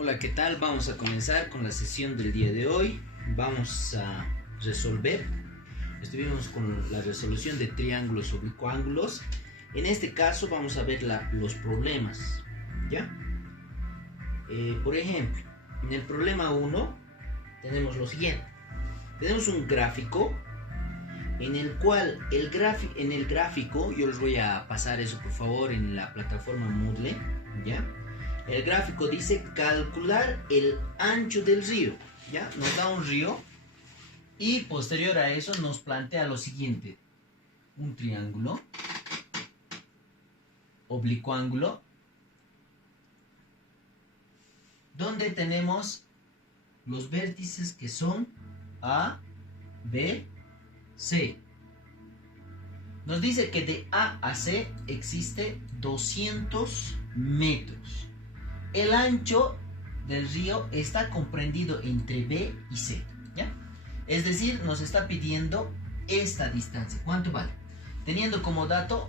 Hola, ¿qué tal? Vamos a comenzar con la sesión del día de hoy. Vamos a resolver. Estuvimos con la resolución de triángulos oblicuángulos. En este caso vamos a ver los problemas, ¿ya? Por ejemplo, en el problema 1 tenemos lo siguiente. Tenemos un gráfico en el cual en el gráfico, yo les voy a pasar eso por favor en la plataforma Moodle, ¿ya? El gráfico dice calcular el ancho del río, ¿ya? Nos da un río y posterior a eso nos plantea lo siguiente. Un triángulo oblicuángulo donde tenemos los vértices que son A, B, C. Nos dice que de A a C existe 200 metros. El ancho del río está comprendido entre B y C, ¿ya? Es decir, nos está pidiendo esta distancia. ¿Cuánto vale? Teniendo como dato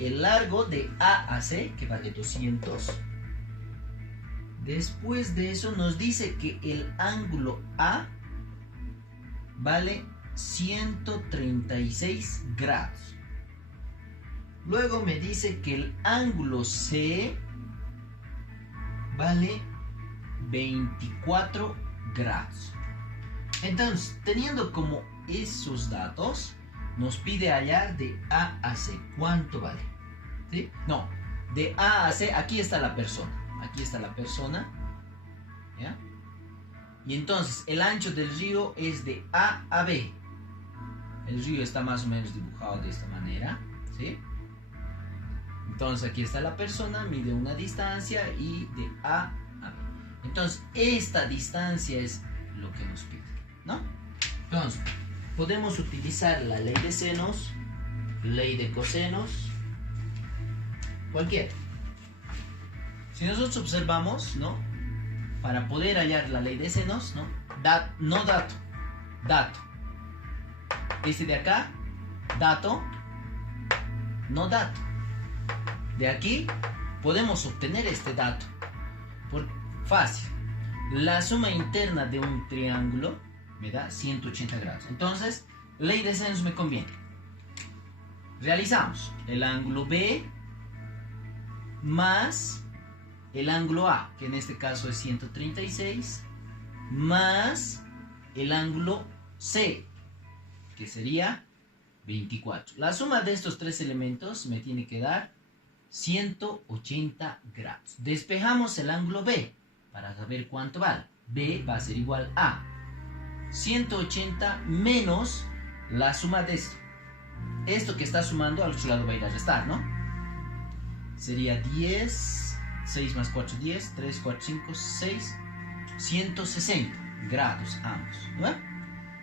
el largo de A a C, que vale 200. Después de eso nos dice que el ángulo A vale 136 grados. Luego me dice que el ángulo C vale 24 grados. Entonces, teniendo como esos datos, nos pide hallar de A a C. ¿Cuánto vale? ¿Sí? No, de A a C, aquí está la persona. Aquí está la persona. ¿Ya? Y entonces, el ancho del río es de A a B. El río está más o menos dibujado de esta manera. ¿Sí? Entonces aquí está la persona, mide una distancia y de A a B. Entonces esta distancia es lo que nos pide, ¿no? Entonces podemos utilizar la ley de senos, ley de cosenos, cualquiera. Si nosotros observamos, ¿no? Para poder hallar la ley de senos, ¿no? Dato. Este de acá, dato, no dato. De aquí podemos obtener este dato. Fácil. La suma interna de un triángulo me da 180 grados. Entonces, ley de senos me conviene. Realizamos el ángulo B más el ángulo A, que en este caso es 136, más el ángulo C, que sería 24. La suma de estos tres elementos me tiene que dar 180 grados. Despejamos el ángulo B para saber cuánto vale. B va a ser igual a 180 menos la suma de esto. Esto que está sumando al otro lado va a ir a restar, ¿no? Sería 10, 6 más 4, 10, 3, 4, 5, 6, 160 grados ambos, ¿no?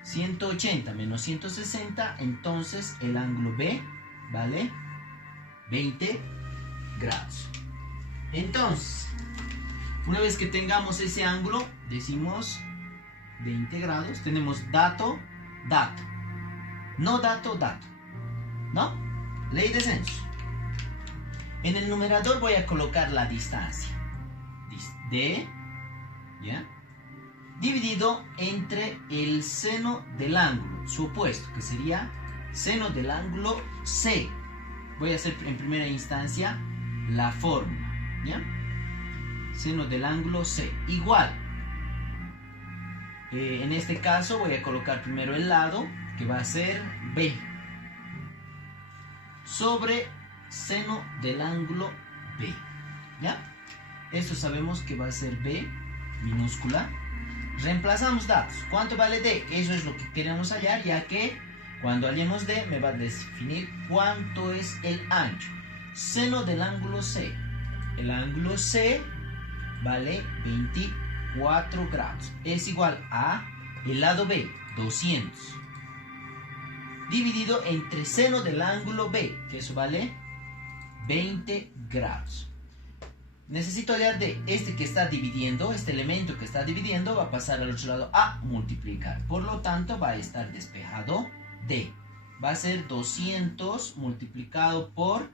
180 menos 160, entonces el ángulo B vale 20 grados. Entonces, una vez que tengamos ese ángulo, decimos 20 grados. Tenemos dato, no dato, ¿no? Ley de censo. En el numerador voy a colocar la distancia. D, ¿ya? Dividido entre el seno del ángulo, su opuesto, que sería seno del ángulo C. Voy a hacer en primera instancia la fórmula, ¿ya? Seno del ángulo C igual. En este caso voy a colocar primero el lado, que va a ser B, sobre seno del ángulo B, ¿ya? Esto sabemos que va a ser B minúscula. Reemplazamos datos. ¿Cuánto vale D? Eso es lo que queremos hallar, ya que cuando hallemos D me va a definir cuánto es el ancho. Seno del ángulo C. El ángulo C vale 24 grados. Es igual a el lado B, 200. Dividido entre seno del ángulo B, que eso vale 20 grados. Necesito hallar de este que está dividiendo, este elemento que está dividiendo va a pasar al otro lado a multiplicar. Por lo tanto va a estar despejado D. Va a ser 200 multiplicado por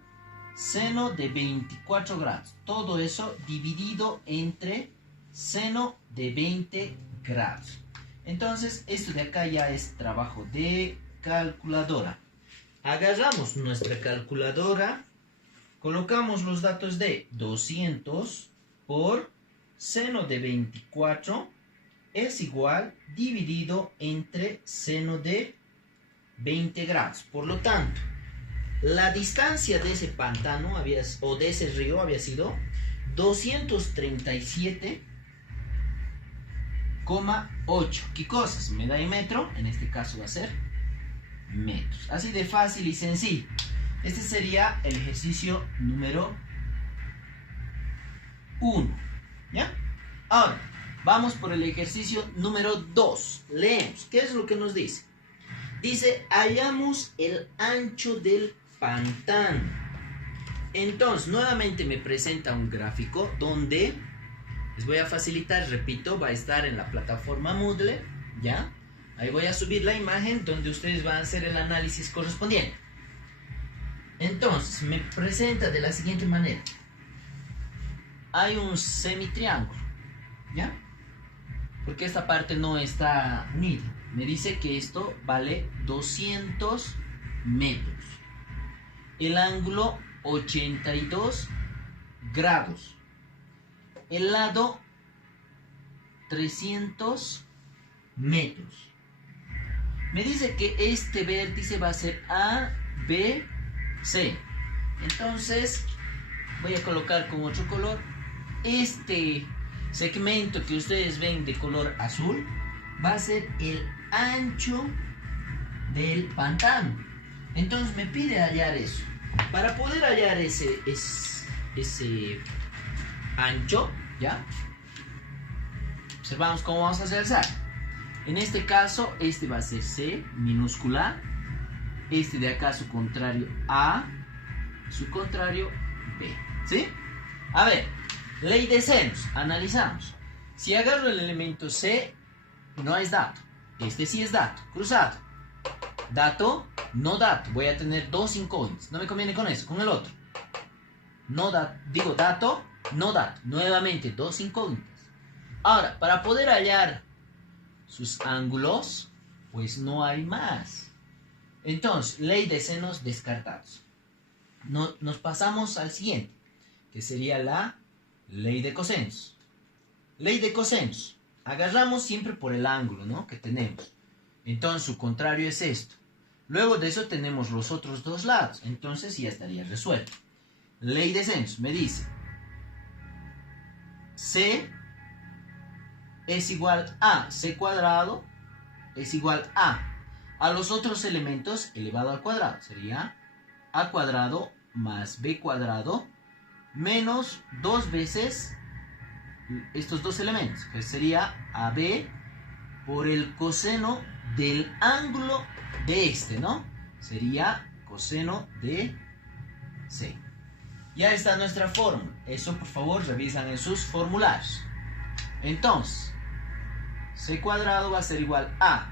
seno de 24 grados. Todo eso dividido entre seno de 20 grados. Entonces, esto de acá ya es trabajo de calculadora. Agarramos nuestra calculadora, colocamos los datos de 200 por seno de 24 es igual dividido entre seno de 20 grados. Por lo tanto, la distancia de ese pantano o de ese río había sido 237,8. ¿Qué cosas? Me da en metro, en este caso va a ser metros. Así de fácil y sencillo. Este sería el ejercicio número 1. ¿Ya? Ahora, vamos por el ejercicio número 2. Leemos. ¿Qué es lo que nos dice? Dice, hallamos el ancho del pantano. Entonces, nuevamente me presenta un gráfico donde les voy a facilitar, repito, va a estar en la plataforma Moodle, ¿ya? Ahí voy a subir la imagen donde ustedes van a hacer el análisis correspondiente. Entonces, me presenta de la siguiente manera. Hay un semitriángulo, ¿ya? Porque esta parte no está unida. Me dice que esto vale 200 metros. El ángulo 82 grados. El lado 300 metros. Me dice que este vértice va a ser A, B, C. Entonces voy a colocar con otro color. Este segmento que ustedes ven de color azul va a ser el ancho del pantano. Entonces me pide hallar eso. Para poder hallar ese ancho, ¿ya? Observamos cómo vamos a hacer el salto. En este caso, este va a ser C minúscula. Este de acá, su contrario A, su contrario B. ¿Sí? A ver, ley de senos. Analizamos. Si agarro el elemento C, no es dato. Este sí es dato. Cruzado. Dato, no dato. Voy a tener dos incógnitas. No me conviene con eso, con el otro. No dato. Digo dato, no dato. Nuevamente, dos incógnitas. Ahora, para poder hallar sus ángulos, pues no hay más. Entonces, ley de senos descartados. Nos pasamos al siguiente, que sería la ley de cosenos. Ley de cosenos. Agarramos siempre por el ángulo, ¿no?, que tenemos. Entonces, su contrario es esto. Luego de eso tenemos los otros dos lados. Entonces, ya estaría resuelto. Ley de senos. Me dice C es igual a C cuadrado es igual a los otros elementos elevado al cuadrado. Sería A cuadrado más B cuadrado menos dos veces estos dos elementos, que sería AB por el coseno del ángulo de este, ¿no? Sería coseno de C. Ya está nuestra fórmula. Eso, por favor, revisan en sus formularios. Entonces, C cuadrado va a ser igual a...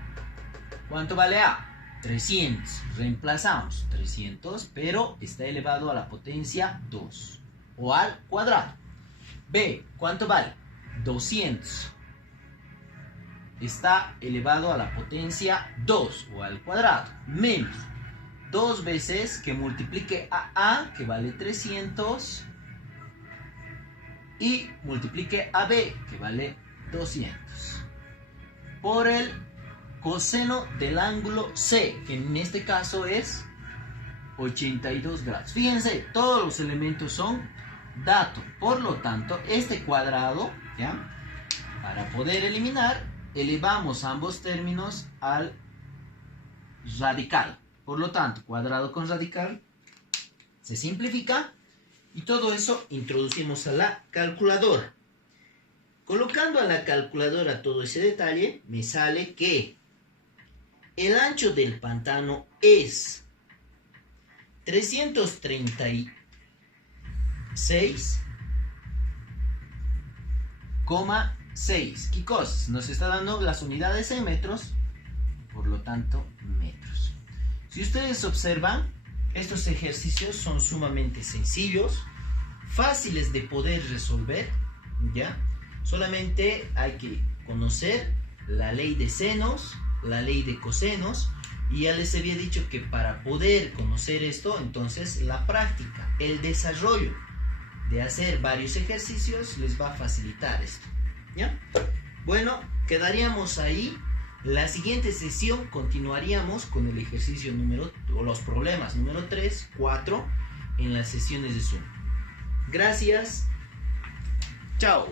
¿Cuánto vale A? 300. Reemplazamos 300, pero está elevado a la potencia 2. O al cuadrado. B, ¿cuánto vale? 200. Está elevado a la potencia 2 o al cuadrado. Menos 2 veces que multiplique a A, que vale 300. Y multiplique a B, que vale 200. Por el coseno del ángulo C, que en este caso es 82 grados. Fíjense, todos los elementos son dato. Por lo tanto, este cuadrado, ¿ya?, para poder eliminar, elevamos ambos términos al radical. Por lo tanto, cuadrado con radical se simplifica y todo eso introducimos a la calculadora. Colocando a la calculadora todo ese detalle, me sale que el ancho del pantano es 336,6. ¿Qué cosas? Nos está dando las unidades en metros, por lo tanto, metros. Si ustedes observan, estos ejercicios son sumamente sencillos, fáciles de poder resolver, ¿ya? Solamente hay que conocer la ley de senos, la ley de cosenos, y ya les había dicho que para poder conocer esto, entonces la práctica, el desarrollo de hacer varios ejercicios les va a facilitar esto, ¿ya? Bueno, quedaríamos ahí. La siguiente sesión continuaríamos con el ejercicio o los problemas número 3, 4 en las sesiones de Zoom. Gracias. Chao.